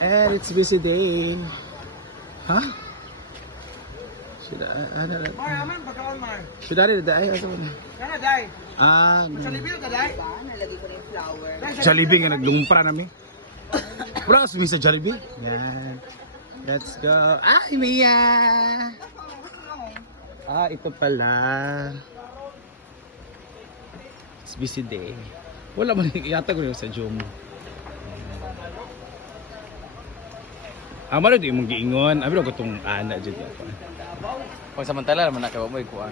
And it's busy day. Huh? Should I, ano na? Mar, aman, pagkaon, Mar. Should I, ay, asa mo na? Kana, day. Ah, Sa libil ka, day. Nalagay ko na yung flower. Sa Jollibee nga naglumpra namin. Wala ka sumi sa Jollibee? Yan. Let's go. Ay, Mia! Ah, ito pala. It's busy day. Wala man, yata ko sa Jomo. Amo na di mong giingon. Abi ko tong ana jud ako. Pag samantala naman nakawa mo ikuan.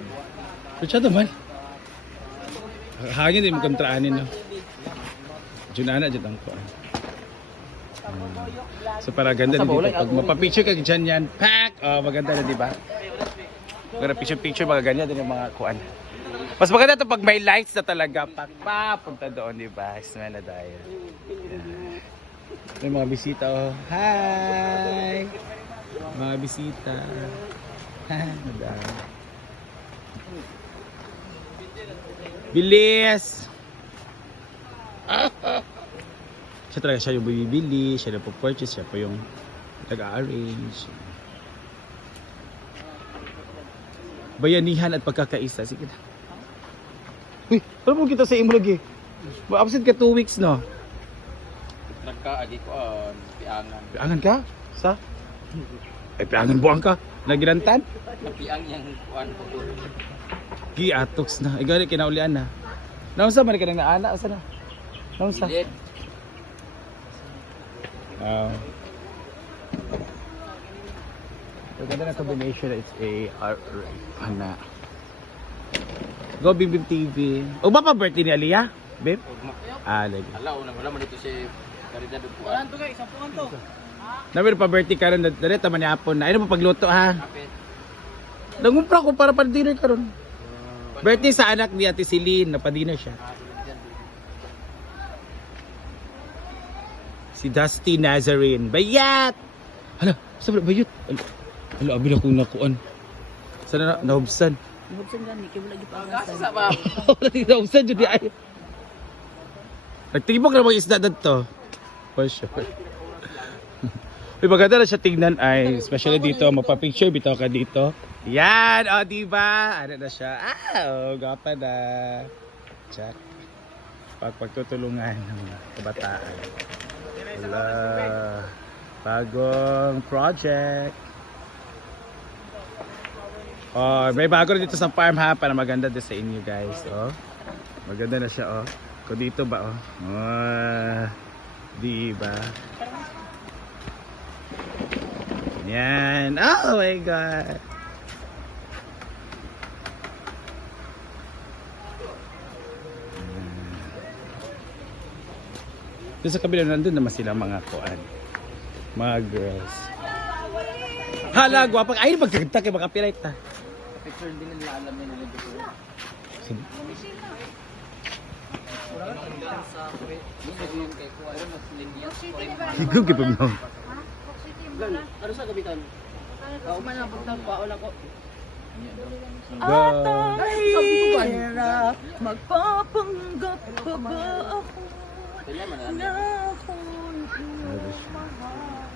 Pero siya naman. Hangin din mo kontraanin no. Jud ana jud ang kuan. So para ganda din dito. Pag mapapicture ka dyan yan, pack! Oh, maganda na, di ba? Para picture-picture, magaganda din yung mga kuan. Mas maganda to pag may lights na talaga. Pak, pa, punta doon, di ba? Smell na tayo. Yan. May mga bisita, oh. Hi! Mga bisita. Bilis! siya talaga siya yung bumibili, siya na po purchase, siya po yung nag-arrange. Bayanihan at pagkakaisa. Sige na. Uy, alam mo kita sa imo lagi. Absent ka 2 weeks, no? Nagka-adi ko an piangan. Piangan ka? Sa? Ay, piangan buang ka. Nagilantan? Piang yang kuan ko. Giatox na. Ay, gani kinaulian na. Naunsa man ka nang naana? Asa na? Naunsa? Dilit. Um, so, ganda na combination. It's a art na. Go Bim Bim TV. O ba pa birthday ni Aliyah? Bim? Ah, lagi. Ala una wala man dito si Caridad ug kuan. to, guys. Sampungan to. Namin pa birthday karon dali ta man na. Ayun pa pagluto ha. Nangumpra ko para pa dinner karon. Birthday sa anak ni Ate Celine, napadinner siya. Si Dusty Nazarene. Bayat! Hala, sabi bayot. Hala, hala abi na kong nakuan. Sana na, nahubsan. Buksan gani, kaya wala pa Kasi sa ba? Wala nahubsan, ay. Nagtibok na mga isda dito. For sure. Uy, maganda na siya tingnan ay, especially dito, magpa-picture, bitaw ka dito. Yan, o, oh, di ba? Ano na siya? Ah, oh, gapa na. Check. Pag pagtutulungan ng kabataan. Wala. Bagong project. Oh, may bago dito sa farm ha para maganda din sa inyo guys. Oh. Maganda na siya oh. Kung dito ba oh. Oh. Di ba? Yan. Oh my god. Doon sa kabila nandun naman sila mga kuan. Mga girls. Hala, gwapang. Ay, magkagta kay mga copyright ha. Picture din nila alam nila dito. Sa kure. Ni naging kay kuan mas linya. Higog kay pagmam. Ano sa kapitan? Ako man ang pagtagpaon ako. Go. Mahirap magpapanggap pa ba ako na ako'y mahal?